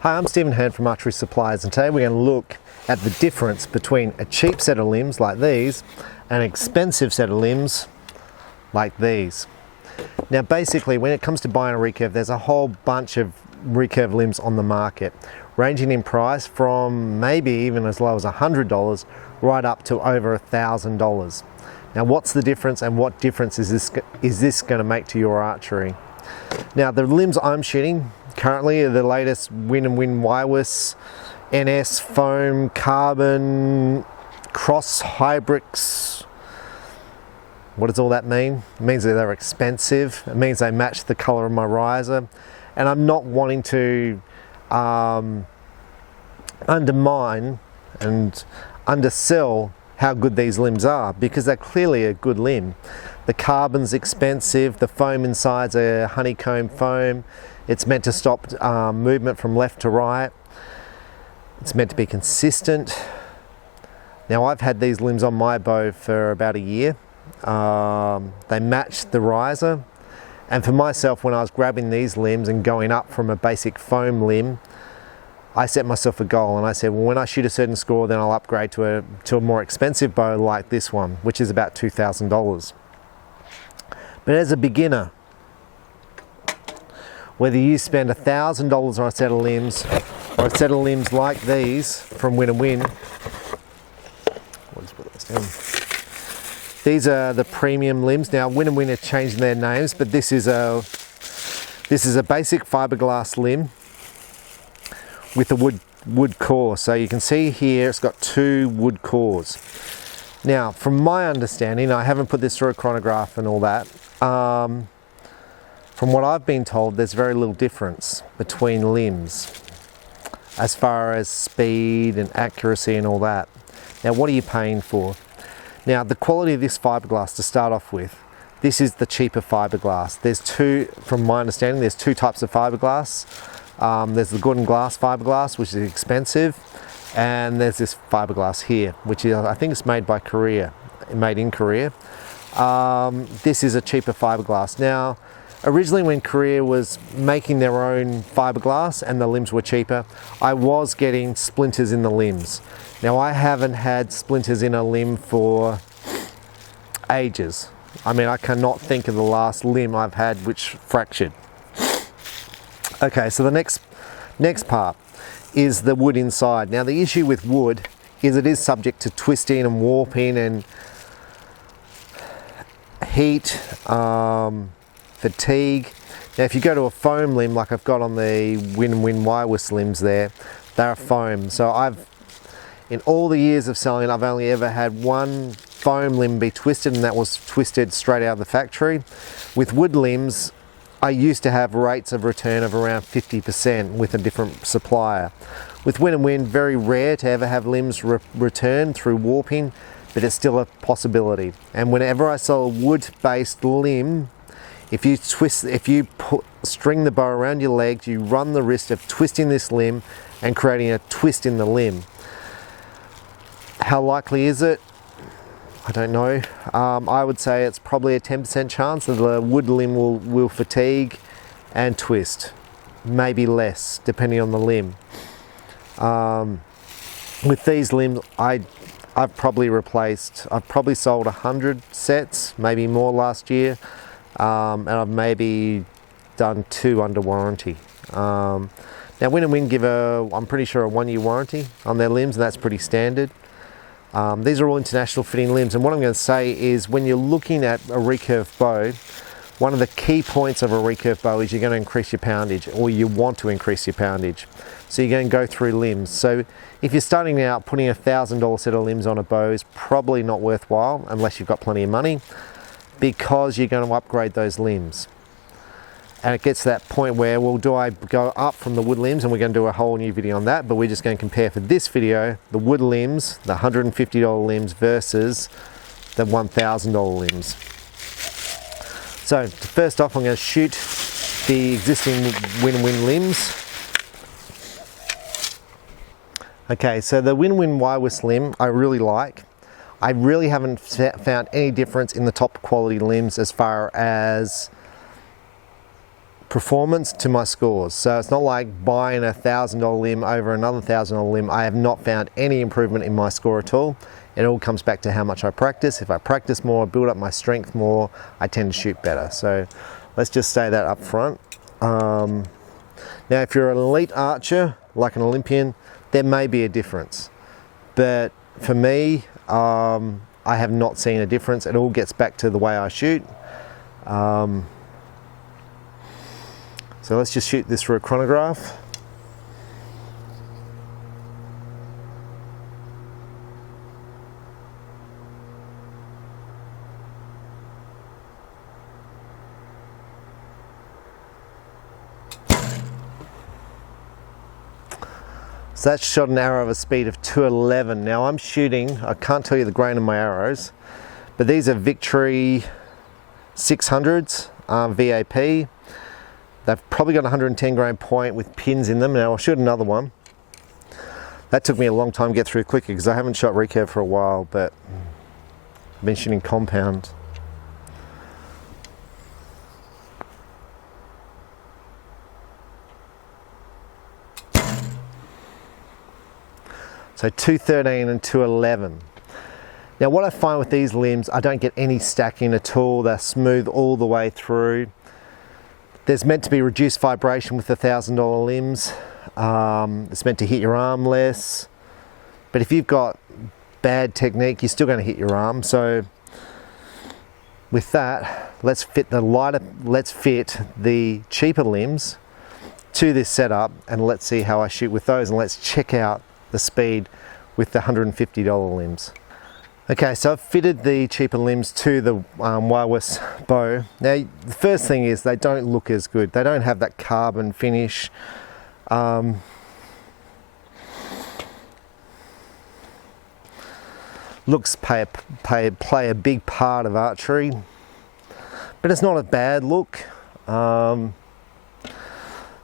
Hi, I'm Stephen Hearn from Archery Supplies, and today we're going to look at the difference between a cheap set of limbs like these and an expensive set of limbs like these. Now basically, when it comes to buying a recurve, there's a whole bunch of recurve limbs on the market, ranging in price from maybe even as low as $100 right up to over $1,000. Now what's the difference, and what difference is this going to make to your archery? Now the limbs I'm shooting currently are the latest Wiawis NS foam carbon cross hybrids. What does all that mean? It means that they're expensive. It means they match the color of my riser, and I'm not wanting to undermine and undersell how good these limbs are, because they're clearly a good limb. The carbon's expensive, the foam inside's a honeycomb foam. It's meant to stop movement from left to right. It's meant to be consistent. Now I've had these limbs on my bow for about a year. They match the riser, and for myself, when I was grabbing these limbs and going up from a basic foam limb, I set myself a goal, and I said, well, when I shoot a certain score, then I'll upgrade to a more expensive bow like this one, which is about $2,000. But as a beginner, whether you spend $1,000 on a set of limbs or a set of limbs like these from Win, these are the premium limbs. Now Win are changing their names, but this is a basic fiberglass limb with a wood core. So you can see here it's got two wood cores. Now from my understanding, I haven't put this through a chronograph and all that, from what I've been told, there's very little difference between limbs as far as speed and accuracy and all that. Now what are you paying for? Now the quality of this fiberglass, to start off with, this is the cheaper fiberglass. There's two, from my understanding, there's two types of fiberglass. There's the Gordon glass fiberglass, which is expensive, and there's this fiberglass here, which is, I think it's made in Korea. This is a cheaper fiberglass. Now, originally when Korea was making their own fiberglass and the limbs were cheaper, I was getting splinters in the limbs. Now I haven't had splinters in a limb for ages. I mean, I cannot think of the last limb I've had which fractured. Okay, so the next part is the wood inside. Now the issue with wood is it is subject to twisting and warping and heat, fatigue. Now if you go to a foam limb like I've got on the Wiawis limbs there, they're foam. So in all the years of selling, I've only ever had one foam limb be twisted, and that was twisted straight out of the factory. With wood limbs, I used to have rates of return of around 50% with a different supplier. With Win, very rare to ever have limbs return through warping, but it's still a possibility. And whenever I sell a wood-based limb, if you string the bow around your legs, you run the risk of twisting this limb and creating a twist in the limb. How likely is it? I don't know. I would say it's probably a 10% chance that the wood limb will fatigue and twist. Maybe less, depending on the limb. With these limbs, I've probably sold 100 sets, maybe more last year, and I've maybe done 2 under warranty. Now Win give I'm pretty sure a 1-year warranty on their limbs, and that's pretty standard. These are all international fitting limbs, and what I'm going to say is when you're looking at a recurve bow, one of the key points of a recurve bow is you're going to increase your poundage, or you want to increase your poundage. So you're going to go through limbs. So if you're starting out, putting a $1,000 set of limbs on a bow is probably not worthwhile unless you've got plenty of money, because you're going to upgrade those limbs. And it gets to that point where, well, do I go up from the wood limbs? And we're going to do a whole new video on that, but we're just going to compare for this video the wood limbs, the $150 limbs versus the $1,000 limbs. So first off, I'm going to shoot the existing Win limbs. Okay, so the Win Wiawis limb I really like. I really haven't found any difference in the top quality limbs as far as performance to my scores. So it's not like buying a $1,000 limb over another $1,000 limb. I have not found any improvement in my score at all. It all comes back to how much I practice. If I practice more, build up my strength more, I tend to shoot better. So let's just say that up front. Now if you're an elite archer, like an Olympian, there may be a difference. But for me, I have not seen a difference. It all gets back to the way I shoot. So let's just shoot this through a chronograph. So that's shot an arrow of a speed of 211. Now I'm shooting, I can't tell you the grain of my arrows, but these are Victory 600s, VAP. They've probably got a 110 grain point with pins in them. Now I'll shoot another one. That took me a long time to get through quicker because I haven't shot recurve for a while, but I've been shooting compound. So 213 and 211. Now what I find with these limbs, I don't get any stacking at all. They're smooth all the way through. There's meant to be reduced vibration with the $1,000 limbs. It's meant to hit your arm less. But if you've got bad technique, you're still going to hit your arm. So with that, let's fit the cheaper limbs to this setup and let's see how I shoot with those, and let's check out the speed with the $150 limbs. Okay, so I've fitted the cheaper limbs to the Wiawis bow. Now, the first thing is they don't look as good. They don't have that carbon finish. Looks play a big part of archery, but it's not a bad look.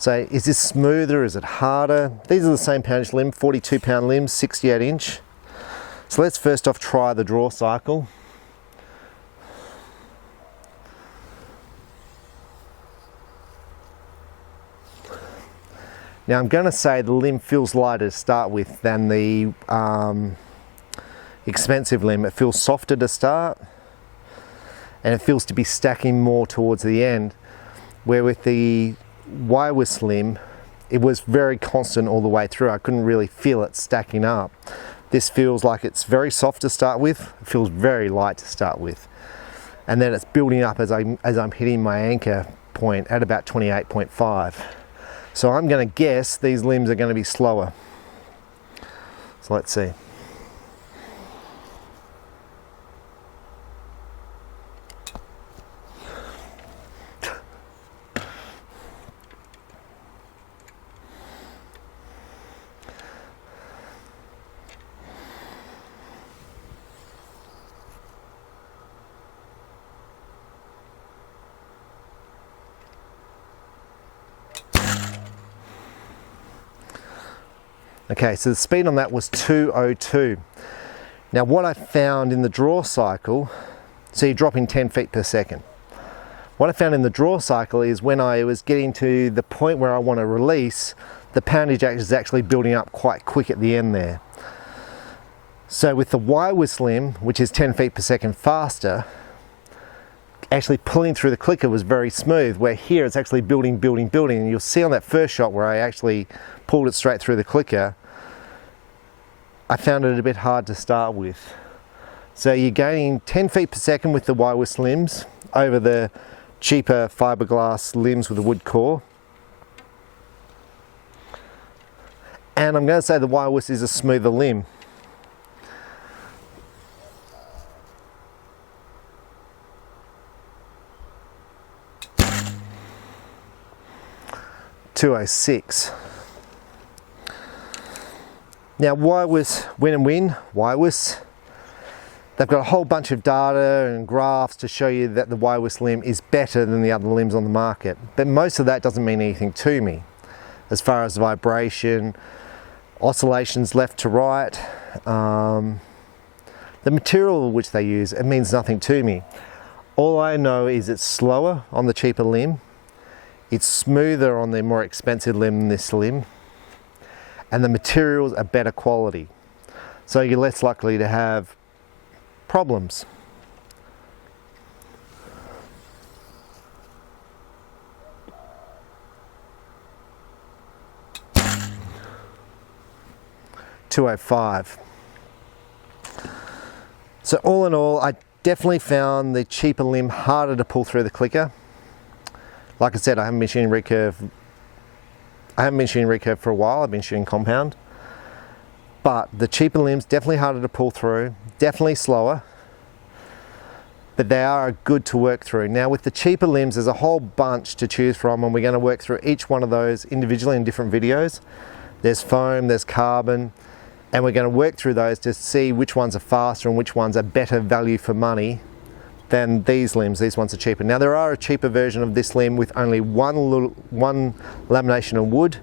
So is this smoother? Is it harder? These are the same poundage limb, 42 pound limbs, 68 inch. So let's first off try the draw cycle. Now I'm going to say the limb feels lighter to start with than the expensive limb. It feels softer to start and it feels to be stacking more towards the end, where with the Wiawis limb it was very constant all the way through. I couldn't really feel it stacking up. This feels like it's very soft to start with, it feels very light to start with, and then it's building up as I'm hitting my anchor point at about 28.5. So I'm going to guess these limbs are going to be slower. So let's see. Okay, so the speed on that was 202. Now what I found in the draw cycle, so you're dropping 10 feet per second. What I found in the draw cycle is when I was getting to the point where I want to release, the poundage is actually building up quite quick at the end there. So with the Wiawis limb, which is 10 feet per second faster, actually pulling through the clicker was very smooth, where here it's actually building, and you'll see on that first shot where I actually pulled it straight through the clicker, I found it a bit hard to start with. So you're gaining 10 feet per second with the Wiawis limbs over the cheaper fiberglass limbs with a wood core. And I'm going to say the Wiawis is a smoother limb. .206. Now Wiawis, win and win, Wiawis, they've got a whole bunch of data and graphs to show you that the Wiawis limb is better than the other limbs on the market. But most of that doesn't mean anything to me. As far as vibration, oscillations left to right, the material which they use, it means nothing to me. All I know is it's slower on the cheaper limb. It's smoother on the more expensive limb than this limb, and the materials are better quality. So you're less likely to have problems. $205. So all in all, I definitely found the cheaper limb harder to pull through the clicker. Like I said, I haven't been shooting recurve for a while. I've been shooting compound. But the cheaper limbs, definitely harder to pull through, definitely slower, but they are good to work through. Now with the cheaper limbs, there's a whole bunch to choose from, and we're going to work through each one of those individually in different videos. There's foam, there's carbon, and we're going to work through those to see which ones are faster and which ones are better value for money than these limbs. These ones are cheaper. Now there are a cheaper version of this limb with only one lamination of wood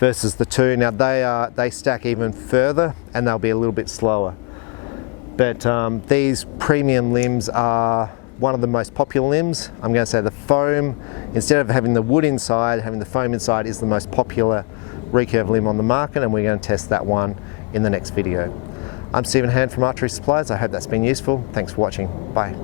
versus the two. Now they stack even further and they'll be a little bit slower. But these premium limbs are one of the most popular limbs. I'm going to say the foam, instead of having the wood inside, having the foam inside is the most popular recurve limb on the market, and we're going to test that one in the next video. I'm Stephen Hand from Archery Supplies. I hope that's been useful. Thanks for watching. Bye.